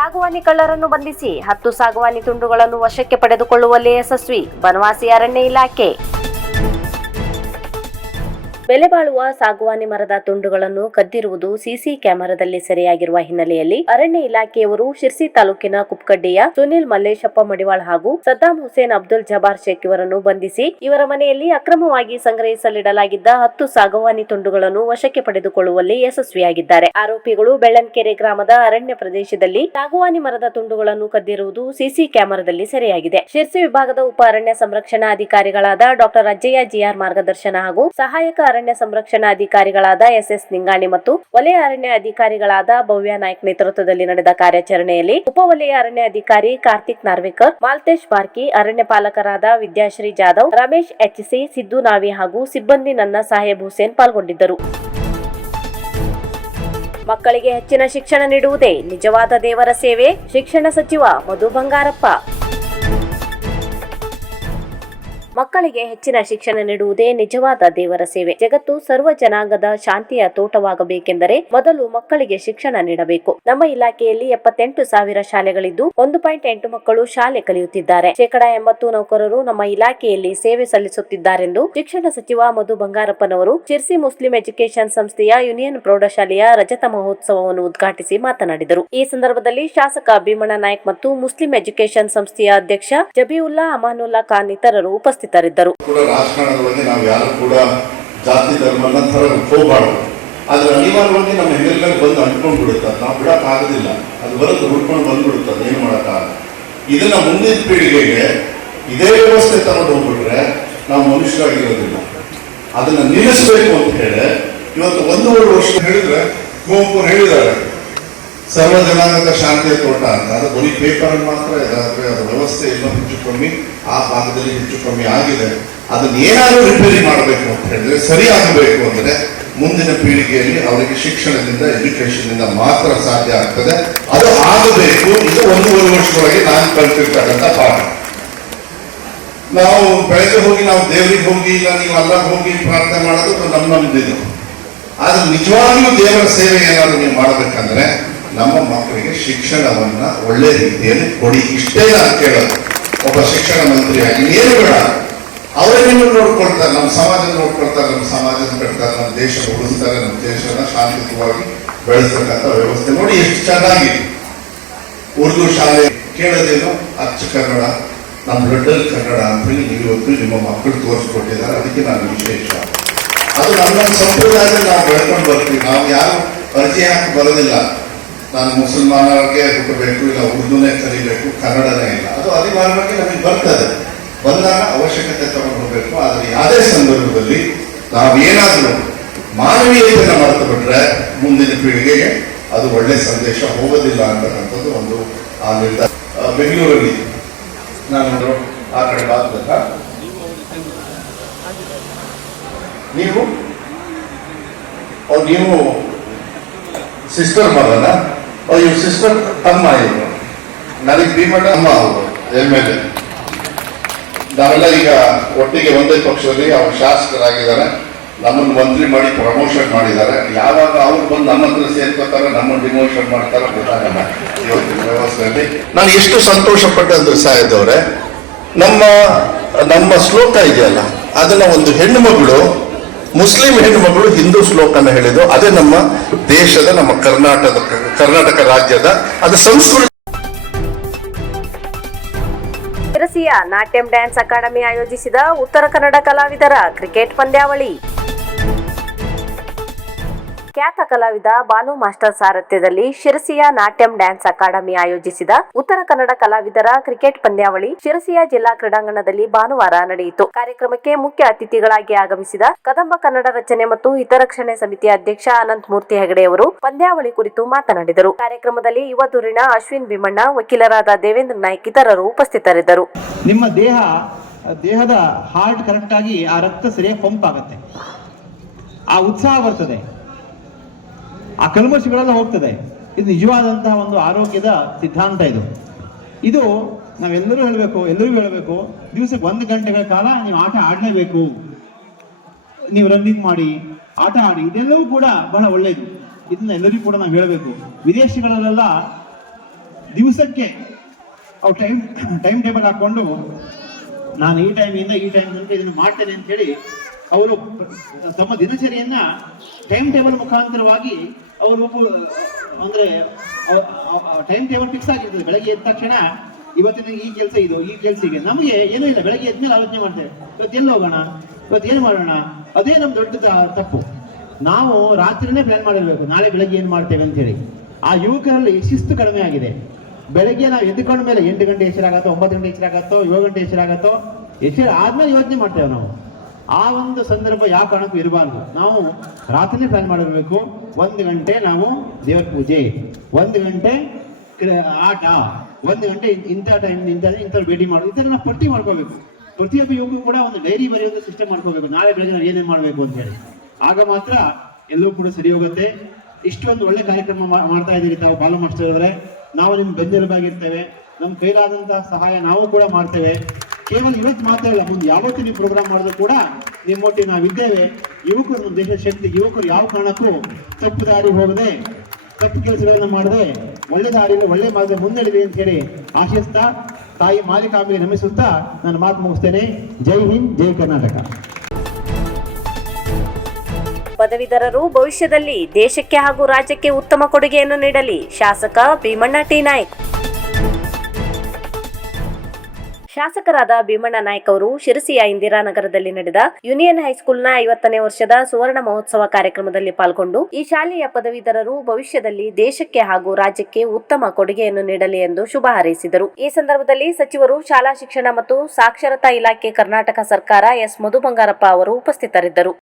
ಸಾಗುವಾನಿ ಕಳ್ಳರನ್ನು ಬಂಧಿಸಿ ಹತ್ತು ಸಾಗುವಾನಿ ತುಂಡುಗಳನ್ನು ವಶಕ್ಕೆ ಪಡೆದುಕೊಳ್ಳುವಲ್ಲಿ ಯಶಸ್ವಿ. ಬನವಾಸಿ ಅರಣ್ಯ ಇಲಾಖೆ. ಬೆಲೆ ಬಾಳುವ, ಸಾಗುವಾನಿ ಮರದ ತುಂಡುಗಳನ್ನು ಕದ್ದಿರುವುದು ಸಿಸಿ ಕ್ಯಾಮೆರಾದಲ್ಲಿ ಸೆರೆಯಾಗಿರುವ ಹಿನ್ನೆಲೆಯಲ್ಲಿ ಅರಣ್ಯ ಇಲಾಖೆಯವರು ಶಿರ್ಸಿ ತಾಲೂಕಿನ ಕುಪ್ಕಡ್ಡಿಯ ಸುನಿಲ್ ಮಲ್ಲೇಶಪ್ಪ ಮಡಿವಾಳ್ ಹಾಗೂ ಸದ್ದಾಂ ಹುಸೇನ್ ಅಬ್ದುಲ್ ಜಬಾರ್ ಶೇಖ್ ಇವರನ್ನು ಬಂಧಿಸಿ ಇವರ ಮನೆಯಲ್ಲಿ ಅಕ್ರಮವಾಗಿ ಸಂಗ್ರಹಿಸಲಿಡಲಾಗಿದ್ದ ಹತ್ತು ಸಾಗುವಾನಿ ತುಂಡುಗಳನ್ನು ವಶಕ್ಕೆ ಪಡೆದುಕೊಳ್ಳುವಲ್ಲಿ ಯಶಸ್ವಿಯಾಗಿದ್ದಾರೆ. ಆರೋಪಿಗಳು ಬೆಳ್ಳನ್ಕೆರೆ ಗ್ರಾಮದ ಅರಣ್ಯ ಪ್ರದೇಶದಲ್ಲಿ ಸಾಗುವಾನಿ ಮರದ ತುಂಡುಗಳನ್ನು ಕದ್ದಿರುವುದು ಸಿಸಿ ಕ್ಯಾಮೆರಾದಲ್ಲಿ ಸೆರೆಯಾಗಿದೆ. ಶಿರ್ಸಿ ವಿಭಾಗದ ಉಪ ಅರಣ್ಯ ಸಂರಕ್ಷಣಾ ಅಧಿಕಾರಿಗಳಾದ ಡಾಕ್ಟರ್ ಅಜ್ಜಯ್ಯ ಜಿಆರ್ ಮಾರ್ಗದರ್ಶನ ಹಾಗೂ ಸಹಾಯಕ ಅರಣ್ಯ ಸಂರಕ್ಷಣಾ ಅಧಿಕಾರಿಗಳಾದ ಎಸ್ ಎಸ್ ನಿಂಗಾಣಿ ಮತ್ತು ವಲಯ ಅರಣ್ಯ ಅಧಿಕಾರಿಗಳಾದ ಭವ್ಯ ನಾಯ್ಕ್ ನೇತೃತ್ವದಲ್ಲಿ ನಡೆದ ಕಾರ್ಯಾಚರಣೆಯಲ್ಲಿ ಉಪ ವಲಯ ಅರಣ್ಯ ಅಧಿಕಾರಿ ಕಾರ್ತಿಕ್ ನಾರ್ವೇಕರ್, ಮಾಲ್ತೇಶ್ ಬಾರ್ಕಿ, ಅರಣ್ಯ ಪಾಲಕರಾದ ವಿದ್ಯಾಶ್ರೀ ಜಾಧವ್, ರಮೇಶ್ ಎಚ್ಸಿ, ಸಿದ್ದು ನಾವಿ ಹಾಗೂ ಸಿಬ್ಬಂದಿ ನನ್ನ ಸಾಹೇಬ್ ಹುಸೇನ್ ಪಾಲ್ಗೊಂಡಿದ್ದರು. ಮಕ್ಕಳಿಗೆ ಹೆಚ್ಚಿನ ಶಿಕ್ಷಣ ನೀಡುವುದೇ ನಿಜವಾದ ದೇವರ ಸೇವೆ. ಶಿಕ್ಷಣ ಸಚಿವ ಮಧು ಬಂಗಾರಪ್ಪ. ಮಕ್ಕಳಿಗೆ ಹೆಚ್ಚಿನ ಶಿಕ್ಷಣ ನೀಡುವುದೇ ನಿಜವಾದ ದೇವರ ಸೇವೆ. ಜಗತ್ತು ಸರ್ವ ಜನಾಂಗದ ಶಾಂತಿಯ ತೋಟವಾಗಬೇಕೆಂದರೆ ಮೊದಲು ಮಕ್ಕಳಿಗೆ ಶಿಕ್ಷಣ ನೀಡಬೇಕು. ನಮ್ಮ ಇಲಾಖೆಯಲ್ಲಿ ಎಪ್ಪತ್ತೆಂಟು ಸಾವಿರ ಶಾಲೆಗಳಿದ್ದು, ಒಂದು ಪಾಯಿಂಟ್ ಎಂಟು ಮಕ್ಕಳು ಶಾಲೆ ಕಲಿಯುತ್ತಿದ್ದಾರೆ. ಶೇಕಡಾ ಎಂಬತ್ತು ನೌಕರರು ನಮ್ಮ ಇಲಾಖೆಯಲ್ಲಿ ಸೇವೆ ಸಲ್ಲಿಸುತ್ತಿದ್ದಾರೆಂದು ಶಿಕ್ಷಣ ಸಚಿವ ಮಧು ಬಂಗಾರಪ್ಪನವರು ಚಿರ್ಸಿ ಮುಸ್ಲಿಂ ಎಜುಕೇಶನ್ ಸಂಸ್ಥೆಯ ಯೂನಿಯನ್ ಪ್ರೌಢಶಾಲೆಯ ರಜತ ಮಹೋತ್ಸವವನ್ನು ಉದ್ಘಾಟಿಸಿ ಮಾತನಾಡಿದರು. ಈ ಸಂದರ್ಭದಲ್ಲಿ ಶಾಸಕ ಭೀಮಣ್ಣ ನಾಯಕ್ ಮತ್ತು ಮುಸ್ಲಿಂ ಎಜುಕೇಶನ್ ಸಂಸ್ಥೆಯ ಅಧ್ಯಕ್ಷ ಜಬೀವುಲ್ಲಾ ಅಮಾನುಲ್ಲಾ ಖಾನ್ ಇತರರು ಉಪಸ್ಥಿತರಿದ್ದರು ಕೂಡ ಜಾತಿ ಧರ್ಮನ ಹೋಗಬಾರ್ದು. ಆದ್ರೆ ಅನಿವಾರ್ಯವಾಗಿ ನಮ್ಮ ಹೆಗಲ ಬಂದು ಅಂಟ್ಕೊಂಡು ಬಿಡುತ್ತೆ ನಾವು ಬಿಡಕ್ ಆಗೋದಿಲ್ಲ. ಅದು ಬರೋದು ಹುಡ್ಕೊಂಡು ಬಂದ್ಬಿಡುತ್ತೆ. ಅದು ಏನು ಮಾಡೋಕ್ಕಾಗಲ್ಲ. ಇದನ್ನ ಮುಂದಿನ ಪೀಳಿಗೆಗೆ ಇದೇ ವ್ಯವಸ್ಥೆ ತಗೊಂಡು ಹೋಗ್ಬಿಟ್ರೆ ನಾವು ಮನುಷ್ಯರಾಗಿರೋದಿಲ್ಲ. ಅದನ್ನ ನಿಲ್ಲಿಸಬೇಕು ಅಂತ ಹೇಳಿ ಇವತ್ತು ಒಂದೂವರೆ ವರ್ಷ ಹೇಳಿದ್ರೆ ಕುವೆಂಪು ಹೇಳಿದ್ದಾರೆ. ಸರ್ವ ಜನಾಂಗದ ಶಾಂತಿಯ ತೋಟ ಅಂತ. ಅದು ಬರೀ ಪೇಪರ್ ಮಾತ್ರ ಇದೆ. ಅದರ ವ್ಯವಸ್ಥೆ ಇನ್ನೂ ಹೆಚ್ಚು ಕಮ್ಮಿ, ಆ ಭಾಗದಲ್ಲಿ ಹೆಚ್ಚು ಕಮ್ಮಿ ಆಗಿದೆ. ಅದನ್ನ ಏನಾದರೂ ರಿಪೇರಿ ಮಾಡಬೇಕು ಅಂತ ಹೇಳಿದ್ರೆ ಸರಿ ಆಗಬೇಕು ಅಂದ್ರೆ ಮುಂದಿನ ಪೀಳಿಗೆಯಲ್ಲಿ ಅವರಿಗೆ ಶಿಕ್ಷಣದಿಂದ ಎಜುಕೇಶನ್ ಇಂದ ಮಾತ್ರ ಸಾಧ್ಯ ಆಗ್ತದೆ. ಅದು ಆಗಬೇಕು. ಇದು ಒಂದೂವರೆ ವರ್ಷದೊಳಗೆ ನಾನು ಕಲ್ತಿರ್ತಕ್ಕಂಥ ಪಾಠ. ನಾವು ಬೆಳಗ್ಗೆ ಹೋಗಿ ನಾವು ದೇವರಿಗೆ ಹೋಗಿ, ಇಲ್ಲ ನೀವು ಅಲ್ಲ ಹೋಗಿ ಪ್ರಾರ್ಥನೆ ಮಾಡೋದು ಅದು ನಮ್ಮ ನಮ್ದಿದು. ಆದ್ರೆ ನಿಜವಾಗ್ಲೂ ದೇವರ ಸೇವೆ ಏನಾದ್ರು ನೀವು ಮಾಡಬೇಕಂದ್ರೆ ನಮ್ಮ ಮಕ್ಕಳಿಗೆ ಶಿಕ್ಷಣವನ್ನ ಒಳ್ಳೆ ರೀತಿಯಲ್ಲಿ ಕೊಡಿ. ಇಷ್ಟೇ ನಾನು ಕೇಳೋದು. ಒಬ್ಬ ಶಿಕ್ಷಣ ಮಂತ್ರಿಯಾಗಿ, ಏನು ಬೇಡ. ಅವರೇನು ನೋಡ್ಕೊಳ್ತಾರೆ, ನಮ್ಮ ಸಮಾಜ ನೋಡ್ಕೊಳ್ತಾರೆ, ನಮ್ಮ ಸಮಾಜದ ಕಟ್ತಾರೆ, ನಮ್ಮ ದೇಶ ಉಳಿಸ್ತಾರೆ, ನಮ್ಮ ದೇಶನ ಶಾಂತಿಯುತವಾಗಿ ಬೆಳೆಸ್ತಕ್ಕಂಥ ವ್ಯವಸ್ಥೆ ನೋಡಿ ಎಷ್ಟು ಚೆನ್ನಾಗಿ ಉರ್ದು ಶಾಲೆ ಕೇಳೋದೇನು? ಅಚ್ಚ ಕನ್ನಡ, ನಮ್ಮ ಬ್ಲಡ್ಡಲ್ಲಿ ಕನ್ನಡ ಅಂತ ಹೇಳಿ ಇವತ್ತು ನಿಮ್ಮ ಮಕ್ಕಳು ತೋರಿಸ್ಕೊಟ್ಟಿದ್ದಾರೆ. ಅದಕ್ಕೆ ನಾನು ವಿಶೇಷ. ಅದು ನಮ್ಮ ಸಂಪ್ರದಾಯದಲ್ಲಿ ನಾವು ಬೆಳ್ಕೊಂಡು ಬರ್ತೀವಿ. ನಾವು ಯಾರು ಅರ್ಜಿ ಹಾಕಿ ಬರೋದಿಲ್ಲ. ನಾನು ಮುಸಲ್ಮಾನರಿಗೆ ಹುಟ್ಟಬೇಕು ಇಲ್ಲ ಉರ್ದುನೇ ಕಲಿಬೇಕು, ಕನ್ನಡನೇ ಇಲ್ಲ. ಅದು ಅನಿವಾರ್ಯವಾಗಿ ನಮಗೆ ಬರ್ತದೆ. ಬಂದಾಗ ಅವಶ್ಯಕತೆ ತಗೊಂಡು ಹೋಗಬೇಕು. ಆದರೆ ಯಾವುದೇ ಸಂದರ್ಭದಲ್ಲಿ ನಾವೇನಾದರೂ ಮಾನವೀಯತೆಯನ್ನು ಮರೆತು ಬಿಟ್ರೆ ಮುಂದಿನ ಪೀಳಿಗೆಗೆ ಅದು ಒಳ್ಳೆ ಸಂದೇಶ ಹೋಗೋದಿಲ್ಲ ಅಂತಕ್ಕಂಥದ್ದು ಒಂದು ಆ ನಿರ್ಧಾರ. ಬೆಂಗಳೂರಲ್ಲಿ ನಾನು ಆ ಕಡೆ ಭಾಗದ ನೀವು? ನೀವು ಸಿಸ್ಟರ್ ಮಗನ ಓ ಇವ್ ಸಿಸ್ಟರ್ ತಮ್ಮ ಇವರು ನನಗೆ ಭೀಮಣ್ಣ ಅಮ್ಮ ಅವರು ಎಂ ಎಲ್ ನಾವೆಲ್ಲ ಈಗ ಒಟ್ಟಿಗೆ ಒಂದೇ ಪಕ್ಷದಲ್ಲಿ ಅವರು ಶಾಸಕರಾಗಿದ್ದಾರೆ. ನಮ್ಮನ್ನು ಮಂತ್ರಿ ಮಾಡಿ ಪ್ರಮೋಷನ್ ಮಾಡಿದ್ದಾರೆ. ಯಾವಾಗ ಅವ್ರು ಬಂದು ನಮ್ಮ ಹತ್ರ ಸೇರ್ಕೋತಾರೆ ನಮ್ಮನ್ನು ಡಿಮೋಷನ್ ಮಾಡ್ತಾರೆ ಗೊತ್ತಾಗಲ್ಲ. ಇವತ್ತಿನ ವ್ಯವಸ್ಥೆಯಲ್ಲಿ ನಾನು ಎಷ್ಟು ಸಂತೋಷ ಪಟ್ಟೆ ಅಂದ್ರೆ ನಮ್ಮ ನಮ್ಮ ಶ್ಲೋಕ ಇದೆಯಲ್ಲ, ಅದನ್ನ ಒಂದು ಹೆಣ್ಣು ಮಗಳು ಮುಸ್ಲಿಂ ಹೆಣ್ಣು ಮಗಳು ಹಿಂದೂ ಶ್ಲೋಕನ ಹೇಳಿದ್ದು, ಅದೇ ನಮ್ಮ ದೇಶದ, ನಮ್ಮ ಕರ್ನಾಟಕದ, ಕರ್ನಾಟಕ ರಾಜ್ಯದ, ಅದು ಸಂಸ್ಕೃತಿ. ನಾಟ್ಯಂ ಡ್ಯಾನ್ಸ್ ಅಕಾಡೆಮಿ ಆಯೋಜಿಸಿದ ಉತ್ತರ ಕನ್ನಡ ಕಲಾವಿದರ ಕ್ರಿಕೆಟ್ ಪಂದ್ಯಾವಳಿ. ಖ್ಯಾತ ಕಲಾವಿದ ಬಾಲು ಮಾಸ್ಟರ್ ಸಾರಥ್ಯದಲ್ಲಿ ಶಿರಸಿಯ ನಾಟ್ಯಂ ಡ್ಯಾನ್ಸ್ ಅಕಾಡೆಮಿ ಆಯೋಜಿಸಿದ ಉತ್ತರ ಕನ್ನಡ ಕಲಾವಿದರ ಕ್ರಿಕೆಟ್ ಪಂದ್ಯಾವಳಿ ಶಿರಸಿಯ ಜಿಲ್ಲಾ ಕ್ರೀಡಾಂಗಣದಲ್ಲಿ ಭಾನುವಾರ ನಡೆಯಿತು. ಕಾರ್ಯಕ್ರಮಕ್ಕೆ ಮುಖ್ಯ ಅತಿಥಿಗಳಾಗಿ ಆಗಮಿಸಿದ ಕದಂಬ ಕನ್ನಡ ರಚನೆ ಮತ್ತು ಹಿತರಕ್ಷಣೆ ಸಮಿತಿ ಅಧ್ಯಕ್ಷ ಅನಂತ ಮೂರ್ತಿ ಹೆಗಡೆ ಅವರು ಪಂದ್ಯಾವಳಿ ಕುರಿತು ಮಾತನಾಡಿದರು. ಕಾರ್ಯಕ್ರಮದಲ್ಲಿ ಯುವ ಧುರೀಣ ಅಶ್ವಿನ್ ಭೀಮಣ್ಣ, ವಕೀಲರಾದ ದೇವೇಂದ್ರ ನಾಯ್ಕ ಇತರರು ಉಪಸ್ಥಿತರಿದ್ದರು. ನಿಮ್ಮ ದೇಹ, ದೇಹದ ಹಾರ್ಟ್ ಕರೆಕ್ಟಾಗಿ ಆ ರಕ್ತ ಸರಿಯಾಗಿ ಪಂಪ್ ಆಗುತ್ತೆ. ಆ ಉತ್ಸಾಹ ಬರ್ತದೆ. ಆ ಕಲ್ಮಶಗಳೆಲ್ಲ ಹೋಗ್ತದೆ. ಇದು ನಿಜವಾದಂತಹ ಒಂದು ಆರೋಗ್ಯದ ಸಿದ್ಧಾಂತ ಇದು. ಇದು ನಾವೆಲ್ಲರೂ ಹೇಳಬೇಕು, ಎಲ್ಲರಿಗೂ ಹೇಳಬೇಕು, ದಿವಸಕ್ಕೆ ಒಂದು ಗಂಟೆಗಳ ಕಾಲ ನೀವು ಆಟ ಆಡಲೇಬೇಕು. ನೀವು ರನ್ನಿಂಗ್ ಮಾಡಿ, ಆಟ ಆಡಿ, ಇದೆಲ್ಲವೂ ಕೂಡ ಬಹಳ ಒಳ್ಳೆಯದು ಇದನ್ನ ಎಲ್ಲರಿಗೂ ಕೂಡ ನಾವು ಹೇಳಬೇಕು. ವಿದೇಶಗಳಲ್ಲೆಲ್ಲ ದಿವಸಕ್ಕೆ ಅವ್ರು ಟೈಮ್ ಟೈಮ್ ಟೇಬಲ್ ಹಾಕೊಂಡು ನಾನು ಈ ಟೈಮಿಂದ ಈ ಟೈಮ್ ತನಕ ಇದನ್ನು ಮಾಡ್ತೇನೆ ಅಂತ ಹೇಳಿ, ಅವರು ತಮ್ಮ ದಿನಚರಿಯನ್ನ ಟೈಮ್ ಟೇಬಲ್ ಮುಖಾಂತರವಾಗಿ ಅವರು ಅಂದ್ರೆ ಟೈಮ್ ಟೇಬಲ್ ಫಿಕ್ಸ್ ಆಗಿರ್ತದೆ, ಬೆಳಗ್ಗೆ ಎದ್ದ ತಕ್ಷಣ ಇವತ್ತಿನ ಈ ಕೆಲಸ ಇದು, ಈ ಕೆಲಸ ಈಗ ನಮಗೆ ಏನೂ ಇಲ್ಲ, ಬೆಳಗ್ಗೆ ಎದ್ಮೇಲೆ ಆಲೋಚನೆ ಮಾಡ್ತೇವೆ. ಇವತ್ತು ಎಲ್ಲಿ ಹೋಗೋಣ? ಇವತ್ತು ಏನು ಮಾಡೋಣ? ಅದೇ ನಮ್ಮ ದೊಡ್ಡ ತಪ್ಪು. ನಾವು ರಾತ್ರಿನೇ ಪ್ಲಾನ್ ಮಾಡಿರ್ಬೇಕು. ನಾಳೆ ಬೆಳಗ್ಗೆ ಏನು ಮಾಡ್ತೇವೆ ಅಂತ ಹೇಳಿ ಆ ಯುವಕರಲ್ಲಿ ಶಿಸ್ತು ಕಡಿಮೆ ಆಗಿದೆ. ಬೆಳಗ್ಗೆ ನಾವು ಎದ್ದುಕೊಂಡ ಮೇಲೆ ಎಂಟು ಗಂಟೆ ಎಚ್ಚರಾಗತ್ತೋ, ಒಂಬತ್ತು ಗಂಟೆ ಎಚ್ಚರಾಗತ್ತೋ, ಏಳು ಗಂಟೆ ಎಚ್ಚರಾಗತ್ತೋ, ಎಚ್ಚರ ಆದ್ಮೇಲೆ ಯೋಚನೆ ಮಾಡ್ತೇವೆ ನಾವು. ಆ ಒಂದು ಸಂದರ್ಭ ಯಾವ ಕಾರಣಕ್ಕೂ ಇರಬಾರ್ದು. ನಾವು ರಾತ್ರಿ ಪ್ಲಾನ್ ಮಾಡಬೇಕು ಒಂದು ಗಂಟೆ ನಾವು ದೇವರ ಪೂಜೆ. ಒಂದು ಗಂಟೆ ಆಟ. ಒಂದು ಗಂಟೆ ಇಂಥ ಟೈಮ್ ಇಂಥ ಇಂಥ ಭೇಟಿ ಮಾಡೋದು. ಈ ಥರ ನಾವು ಪಟ್ಟಿ ಮಾಡ್ಕೋಬೇಕು. ಪ್ರತಿಯೊಬ್ಬ ಯುವಕರು ಕೂಡ ಒಂದು ಡೈರಿ ಬರೆಯೋದು ಸಿಸ್ಟಮ್ ಮಾಡ್ಕೋಬೇಕು. ನಾಳೆ ಬೆಳಗ್ಗೆ ನಾವು ಏನೇನು ಮಾಡಬೇಕು ಅಂತ ಹೇಳಿ. ಆಗ ಮಾತ್ರ ಎಲ್ಲವೂ ಕೂಡ ಸರಿ ಹೋಗುತ್ತೆ. ಇಷ್ಟೊಂದು ಒಳ್ಳೆ ಕಾರ್ಯಕ್ರಮ ಮಾಡ್ತಾ ಇದ್ದೀರಿ ತಾವು ಬಾಲ ಮಾಸ್ಟರ್ ನಾವು ನಿಮ್ಮ ಬೆನ್ನೆಲುಬಾಗಿರ್ತೇವೆ. ನಮ್ಮ ಕೈಲಾದಂತಹ ಸಹಾಯ ನಾವು ಕೂಡ ಮಾಡ್ತೇವೆ. ಕೇವಲ ಇವತ್ತು ಮಾತ್ರ ಇಲ್ಲ ಮುಂದೆ ಯಾವತ್ತೂ ನೀವು ಪ್ರೋಗ್ರಾಮ್ ಮಾಡಿದ್ರು ಕೂಡ ನಿಮ್ಮೊಟ್ಟಿಗೆ ನಾವಿದ್ದೇವೆ. ಯುವಕರು, ನಮ್ಮ ದೇಶದ ಶಕ್ತಿ, ಯುವಕರು ಯಾವ ಕಾರಣಕ್ಕೂ ತಪ್ಪು ದಾರಿ ಹೋಗದೆ, ತಪ್ಪು ಕೆಲಸಗಳನ್ನು ಮಾಡದೆ, ಒಳ್ಳೆ ದಾರಿಯಲ್ಲಿ ಒಳ್ಳೆ ಮಾರ್ಗ ಮುನ್ನಡೆದಿ ಅಂತ ಹೇಳಿ ಆಶಿಸ್ತಾ, ತಾಯಿ ಮಾಲಿಕಾಂಬಿಗೆ ನಮಿಸುತ್ತಾ ನನ್ನ ಮಾತು ಮುಗಿಸ್ತೇನೆ. ಜೈ ಹಿಂದ್, ಜೈ ಕರ್ನಾಟಕ. ಪದವೀಧರರು, ಭವಿಷ್ಯದಲ್ಲಿ ದೇಶಕ್ಕೆ ಹಾಗೂ ರಾಜ್ಯಕ್ಕೆ ಉತ್ತಮ ಕೊಡುಗೆಯನ್ನು ನೀಡಲಿ. ಶಾಸಕ ಭೀಮಣ್ಣ ಟಿ. ನಾಯ್ಕ್. ಶಾಸಕರಾದ ಭೀಮಣ್ಣ ನಾಯ್ಕ ಅವರು ಶಿರಸಿಯ ಇಂದಿರಾನಗರದಲ್ಲಿ ನಡೆದ ಯೂನಿಯನ್ ಹೈಸ್ಕೂಲ್ನ ಐವತ್ತನೇ ವರ್ಷದ ಸುವರ್ಣ ಮಹೋತ್ಸವ ಕಾರ್ಯಕ್ರಮದಲ್ಲಿ ಪಾಲ್ಗೊಂಡು ಈ ಶಾಲೆಯ ಪದವೀಧರರು ಭವಿಷ್ಯದಲ್ಲಿ ದೇಶಕ್ಕೆ ಹಾಗೂ ರಾಜ್ಯಕ್ಕೆ ಉತ್ತಮ ಕೊಡುಗೆಯನ್ನು ನೀಡಲಿ ಎಂದು ಶುಭ ಹಾರೈಸಿದರು. ಈ ಸಂದರ್ಭದಲ್ಲಿ ಸಚಿವರು ಶಾಲಾ ಶಿಕ್ಷಣ ಮತ್ತು ಸಾಕ್ಷರತಾ ಇಲಾಖೆ ಕರ್ನಾಟಕ ಸರ್ಕಾರ ಎಸ್ ಮಧು ಬಂಗಾರಪ್ಪ ಅವರು ಉಪಸ್ಥಿತರಿದ್ದರು.